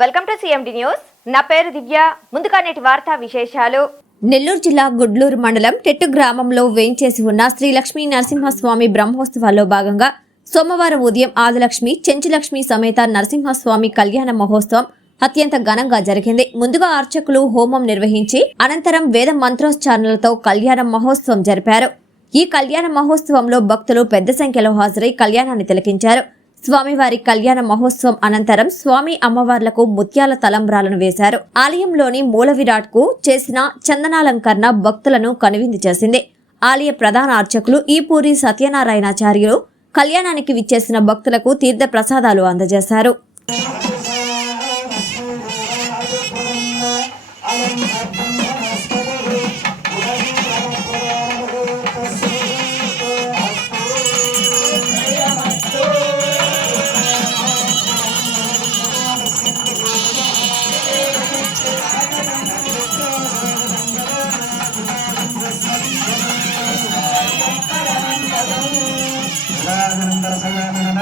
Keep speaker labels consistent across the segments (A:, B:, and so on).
A: Welcome to CMD news నా పేరు దివ్య. ముందుగా నేటి వార్తా విశేషాలు.
B: నెల్లూరు జిల్లా గుడ్లూరు మండలం టెట్టు గ్రామంలో వేయించేసి ఉన్న శ్రీ లక్ష్మీ నరసింహస్వామి బ్రహ్మోత్సవాల్లో భాగంగా సోమవారం ఉదయం ఆదిలక్ష్మి చెంచులక్ష్మి సమేత నరసింహస్వామి కళ్యాణ మహోత్సవం అత్యంత ఘనంగా జరిగింది. ముందుగా అర్చకులు హోమం నిర్వహించి అనంతరం వేద మంత్రోచ్చారణలతో కళ్యాణ మహోత్సవం జరిపారు. ఈ కళ్యాణ మహోత్సవంలో భక్తులు పెద్ద సంఖ్యలో హాజరై కళ్యాణాన్ని తిలకించారు. స్వామివారి కళ్యాణ మహోత్సవం అనంతరం స్వామి అమ్మవార్లకు ముత్యాల తలంబ్రాలను వేశారు. ఆలయంలోని మూల విరాట్కు చేసిన చందనాలంకరణ భక్తులను కనువిందు చేసింది. ఆలయ ప్రధాన అర్చకులు ఈపూరి సత్యనారాయణాచార్యులు కళ్యాణానికి విచ్చేసిన భక్తులకు తీర్థ ప్రసాదాలు అందజేశారు.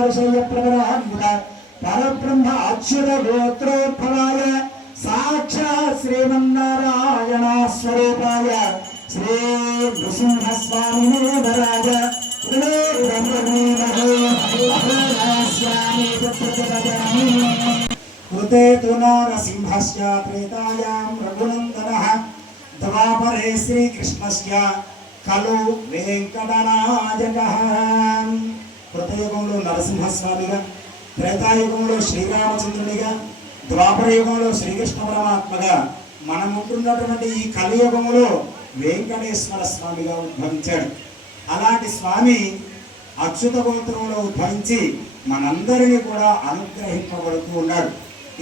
C: ऋषयप्रवरान्मुख परब्रह्म अच्युत गोत्रोत्फलाय साक्षात् श्रीमन्नारायणास्वरूपाय श्री नृसिंहस्वामिने खलु वेङ्कटराजकः కృతయుగంలో నరసింహస్వామిగా త్రేతాయుగంలో శ్రీరామచంద్రునిగా ద్వాపరయుగంలో శ్రీకృష్ణ పరమాత్మగా మనం ఉంటున్నటువంటి ఈ కలియుగంలో వెంకటేశ్వర స్వామిగా ఉద్భవించాడు. అలాంటి స్వామి అచ్యుత గోత్రంలో ఉద్భవించి మనందరినీ కూడా అనుగ్రహింపబడుతూ ఉన్నాడు.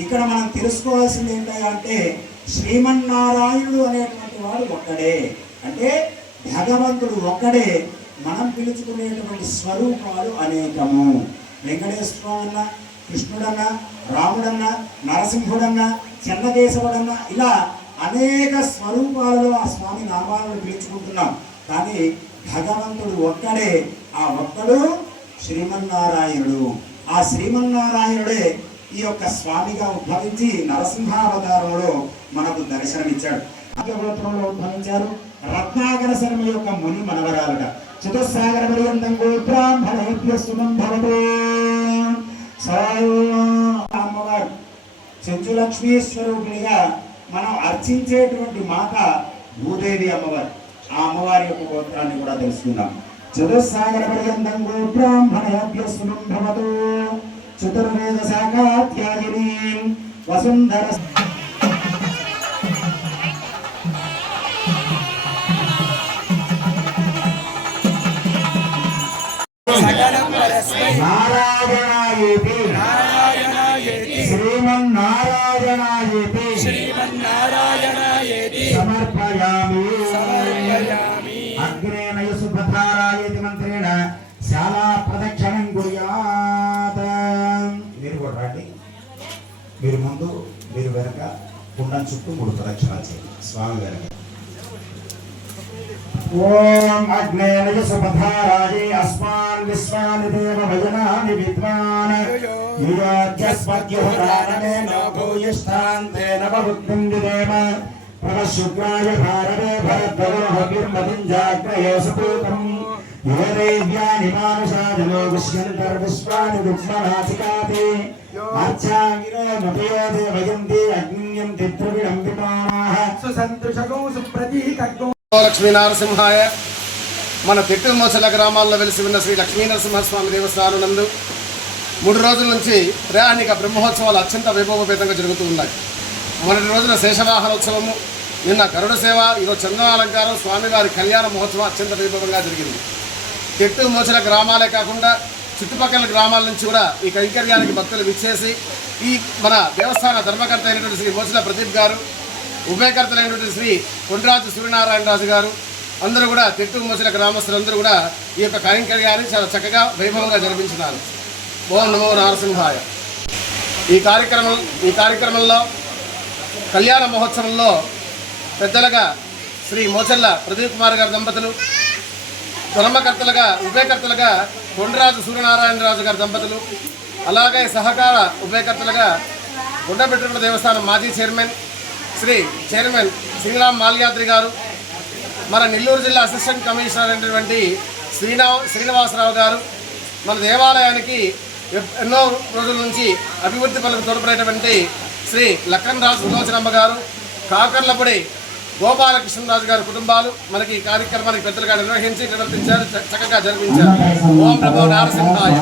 C: ఇక్కడ మనం తెలుసుకోవాల్సింది ఏంటంటే శ్రీమన్నారాయణుడు అనేటువంటి వాడు ఒక్కడే. అంటే భగవంతుడు ఒక్కడే. మనం పిలుచుకునేటువంటి స్వరూపాలు అనేకము. వెంకటేశ్వరన్న కృష్ణుడన్న రాముడన్న నరసింహుడన్న చెన్నకేశవుడన్న ఇలా అనేక స్వరూపాలలో ఆ స్వామి నామాలను పిలుచుకుంటున్నాం. కానీ భగవంతుడు ఒక్కడే. ఆ ఒక్కడు శ్రీమన్నారాయణుడు. ఆ శ్రీమన్నారాయణుడే ఈ యొక్క స్వామిగా ఉద్భవించి నరసింహావతారంలో మనకు దర్శనమిచ్చాడు. అగ్రగోత్రంలో ఉద్భవించారు. రత్నాకర శర్మ యొక్క ముని మనవరాలుగా. చతుస్సాగర పర్యంతం గోబ్రాహ్మణేభ్య సుమం భవతు. అమ్మవారు చెంచులక్ష్మీ స్వరూపిణిగా మనం అర్చించేటువంటి మాత భూదేవి అమ్మవారు. ఆ అమ్మవారి యొక్క గోత్రాన్ని కూడా తెలుసుకుందాం. చతుస్సాగర పర్యంతం గోబ్రాహ్మణేభ్య సుమం భవతు. చతుర్వేద శాఖాధ్యాయిని వసుంధర నారాయణాయేతి. శ్రీమన్నారాయణాయేతి.
D: శ్రీమన్నారాయణాయేతి.
C: సమర్పయామి.
D: సమర్పయామి.
C: అగ్రేణ సుభద్రారాయేతి మంత్రేణ శాలా ప్రదక్షిణం కుర్యాత్. మీరు కూడా రండి. మీరు ముందు మీరు వెనక కుండం చుట్టూ మూడు ప్రదక్షిణాలు చేయండి. స్వామి వెనక ॐ अग्नेय सुपथाराजे अस्मान् विश्वानि देव भजनानि विद्वान्। युयोग्यस्मद्युहुरानमेन भूयिष्ठान्तेन बहुक्तिं विदेव प्रणः भारवे भरद्वयोर्मतिं जाग्रये सुपूतम् ये देव्यानि मानुषा जनो विश्वन्तर्विश्वानि दुःखमनाधिकाते अर्चाङ्गिनो मपयो देवयन्ति अग्नियन्ति
D: त्रिविडम्बिमानाः सुप्रतीकौ
E: లక్ష్మీ నరసింహాయ. మన తిట్టుమోచల గ్రామాల్లో వెలిసి ఉన్న శ్రీ లక్ష్మీ నరసింహస్వామి దేవస్థానం నందు మూడు రోజుల నుంచి ప్రయాణిక బ్రహ్మోత్సవాలు అత్యంత వైభవపేతంగా జరుగుతూ ఉన్నాయి. మొదటి రోజున శేషవాహనోత్సవము నిన్న గరుడ సేవ ఈరోజు చందనాలంకారం స్వామివారి కళ్యాణ మహోత్సవం అత్యంత వైభవంగా జరిగింది. తిట్టు మోచల గ్రామాలే కాకుండా చుట్టుపక్కల గ్రామాల నుంచి కూడా ఈ కైంకర్యానికి భక్తులు విచ్చేసి ఈ మన దేవస్థాన ధర్మకర్త అయినటువంటి శ్రీ మోచల ప్రదీప్ గారు ఉభయకర్తలైనటువంటి శ్రీ కొండరాజు సూర్యనారాయణ రాజు గారు అందరూ కూడా తిట్టు మోసిన గ్రామస్తులందరూ కూడా ఈ యొక్క కార్యక్రమాన్ని చాలా చక్కగా వైభవంగా జరిపించినారు. ఓం నమో నారసింహాయ. ఈ కార్యక్రమం ఈ కార్యక్రమంలో కళ్యాణ మహోత్సవంలో పెద్దలుగా శ్రీ మోచల్ల ప్రదీప్ కుమార్ గారి దంపతులు ధర్మకర్తలుగా ఉభయకర్తలుగా కొండరాజు సూర్యనారాయణరాజు గారి దంపతులు అలాగే సహకార ఉభయకర్తలుగా గుండపెట్టుకున్న దేవస్థానం మాజీ చైర్మన్ శ్రీ చైర్మన్ శ్రీరామ్ మాల్యాద్రి గారు మన నెల్లూరు జిల్లా అసిస్టెంట్ కమిషనర్ అయినటువంటి శ్రీనా శ్రీనివాసరావు గారు మన దేవాలయానికి ఎన్నో రోజుల నుంచి అభివృద్ధి పనులకు తోడ్పడేటువంటి శ్రీ లక్కన్ రాజు సులోచనమ్మ గారు కాకర్లపూడి గోపాలకృష్ణరాజు గారి కుటుంబాలు మనకి ఈ కార్యక్రమానికి పెద్దలుగా నిర్వహించి నిర్వర్తించారు చక్కగా జరిపించారు. ఓం ప్రభు నారసింహాయ.